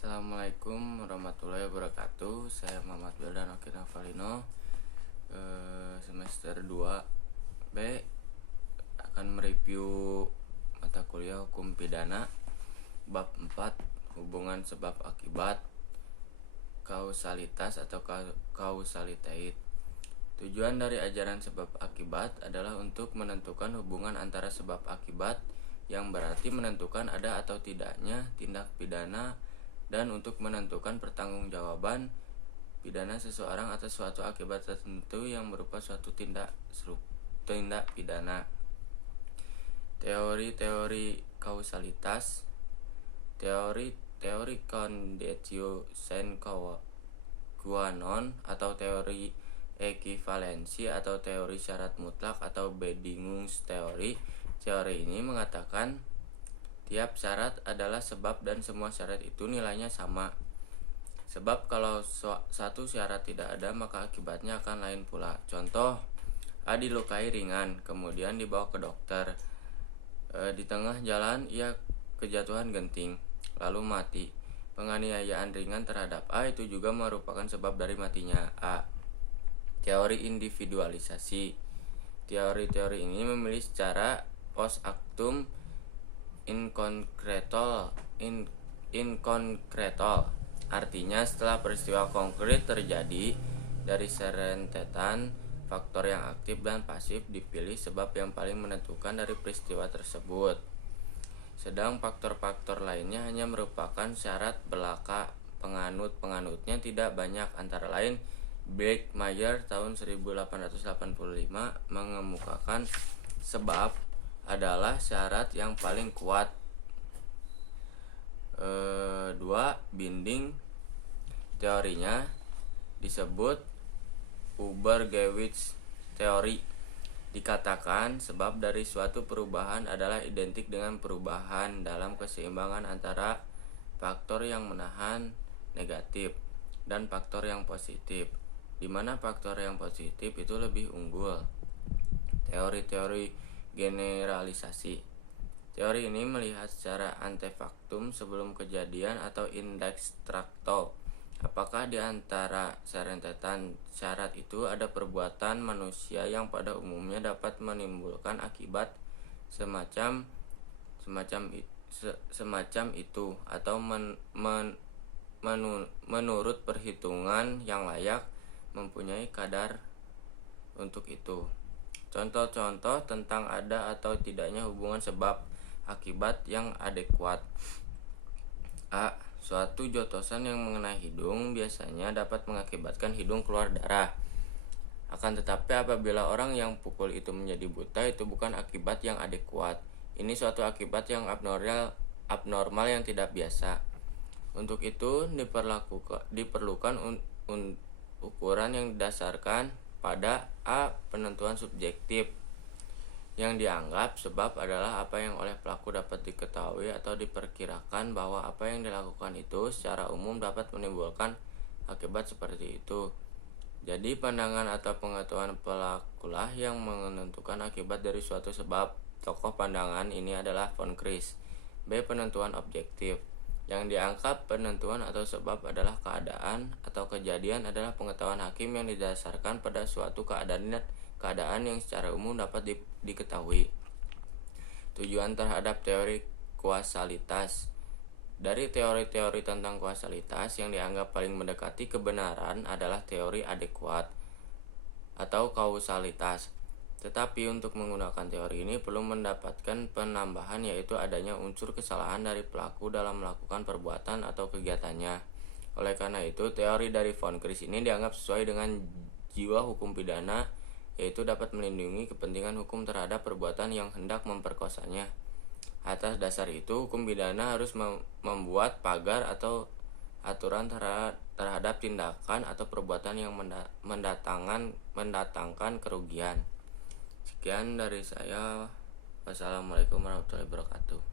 Assalamualaikum warahmatullahi wabarakatuh. Saya Muhammad Wildan Oki Navalino, semester 2 B akan mereview mata kuliah hukum pidana bab 4 hubungan sebab akibat, kausalitas atau kausalitaid. Tujuan dari ajaran sebab akibat adalah untuk menentukan hubungan antara sebab akibat, yang berarti menentukan ada atau tidaknya tindak pidana, dan untuk menentukan pertanggungjawaban pidana seseorang atas suatu akibat tertentu yang berupa suatu tindak pidana. Teori-teori kausalitas. Teori conditio sine qua non atau teori ekivalensi atau teori syarat mutlak atau Bedingungsteori. Teori ini mengatakan tiap syarat adalah sebab dan semua syarat itu nilainya sama. Sebab kalau satu syarat tidak ada maka akibatnya akan lain pula. Contoh, A dilukai ringan, kemudian dibawa ke dokter. Di tengah jalan ia kejatuhan genting, lalu mati. Penganiayaan ringan terhadap A itu juga merupakan sebab dari matinya A. Teori individualisasi. Teori-teori ini memilih secara post actum inconcretal, artinya setelah peristiwa konkret terjadi, dari serentetan faktor yang aktif dan pasif dipilih sebab yang paling menentukan dari peristiwa tersebut, sedang faktor-faktor lainnya hanya merupakan syarat belaka. Penganut-penganutnya tidak banyak, antara lain Blackmayer tahun 1885 mengemukakan sebab adalah syarat yang paling kuat. 2. Binding. Teorinya disebut Ubergewitz teori. Dikatakan sebab dari suatu perubahan adalah identik dengan perubahan dalam keseimbangan antara faktor yang menahan negatif dan faktor yang positif, di mana faktor yang positif itu lebih unggul. Teori-teori generalisasi. Teori ini melihat secara antefaktum sebelum kejadian atau in extracto. Apakah di antara serentetan syarat itu ada perbuatan manusia yang pada umumnya dapat menimbulkan akibat semacam itu, atau menurut perhitungan yang layak mempunyai kadar untuk itu. Contoh-contoh tentang ada atau tidaknya hubungan sebab akibat yang adekuat. A. Suatu jotosan yang mengenai hidung biasanya dapat mengakibatkan hidung keluar darah. Akan tetapi apabila orang yang pukul itu menjadi buta, itu bukan akibat yang adekuat. Ini suatu akibat yang abnormal yang tidak biasa. Untuk itu diperlukan ukuran yang didasarkan pada A. Penentuan subjektif, yang dianggap sebab adalah apa yang oleh pelaku dapat diketahui atau diperkirakan bahwa apa yang dilakukan itu secara umum dapat menimbulkan akibat seperti itu. Jadi pandangan atau pengetahuan pelakulah yang menentukan akibat dari suatu sebab. Tokoh pandangan ini adalah von Kris. B. Penentuan objektif, yang dianggap penentuan atau sebab adalah keadaan atau kejadian adalah pengetahuan hakim yang didasarkan pada suatu keadaan yang secara umum dapat diketahui. Tujuan terhadap teori kausalitas. Dari teori-teori tentang kausalitas yang dianggap paling mendekati kebenaran adalah teori adekuat atau kausalitas. Tetapi untuk menggunakan teori ini perlu mendapatkan penambahan, yaitu adanya unsur kesalahan dari pelaku dalam melakukan perbuatan atau kegiatannya. Oleh karena itu, teori dari von Kris ini dianggap sesuai dengan jiwa hukum pidana, yaitu dapat melindungi kepentingan hukum terhadap perbuatan yang hendak memperkosanya. Atas dasar itu, hukum pidana harus membuat pagar atau aturan terhadap tindakan atau perbuatan yang mendatangkan kerugian. Sekian dari saya. Wassalamualaikum warahmatullahi wabarakatuh.